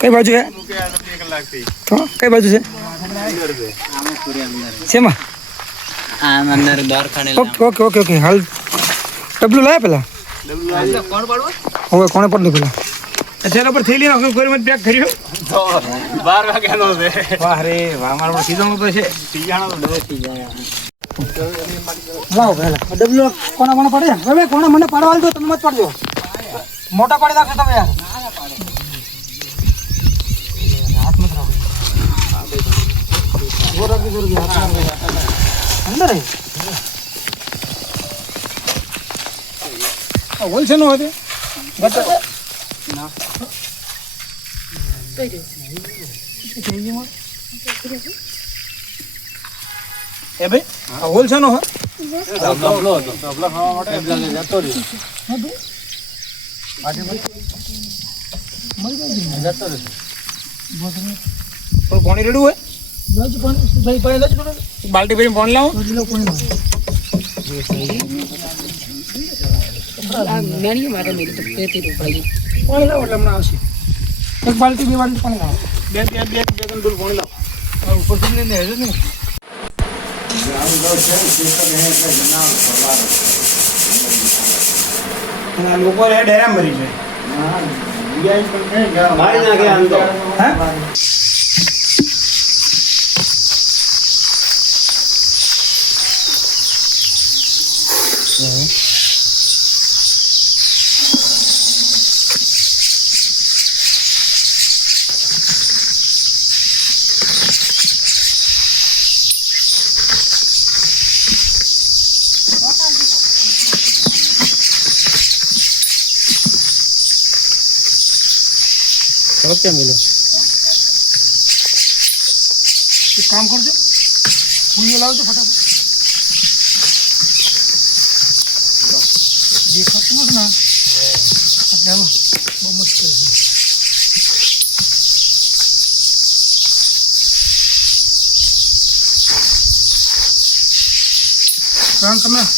કઈ બાજુ તો કઈ બાજુ છે? શેમાં? આમ અંદર દોર ઓકે ઓકે ઓકે ઓકે. હાલ. ડબલું લાયા પેલા? કોણ પાડવું હવે કોણે પેલા અત્યારે પર થેલી નાખ્યું મત પેક કર્યો? બાર વાગ્યાનો છે. વાહ રે વાહ મારો તો છે. તો લાવો પહેલા ડબલું કોના કોના પડે? હવે કોને મને પાડવા દો તમે મત પડજો. મોટા પાડી નાખશો તમે યાર. રાખજો, જોર રાખજો, અંદર હે. આ હોલ છે નો. એ ભાઈ આ હોલ છે નો હો થોડું પાણી રેડું હોય બાલ્ટી ભરીને પાણી લાવો મેણી મારે મેરી તો પેતી રૂપાઈ પાણી લાવો એટલે હમણાં આવશે એક બાલ્ટી બે બાલ્ટી પાણી લાવો બે બે બે બે ત્રણ ડોલ પાણી લાવો ઉપર ને હેજો અને આ લોકો રે ડેરા મરી જાય મારી નાખે આમ તો. હે? और क्या मिलो एक काम कर दो। मुझे लाओ तो फटाफट। ये खत्म हो ना? जाओ बहुत मुश्किल है। काम करना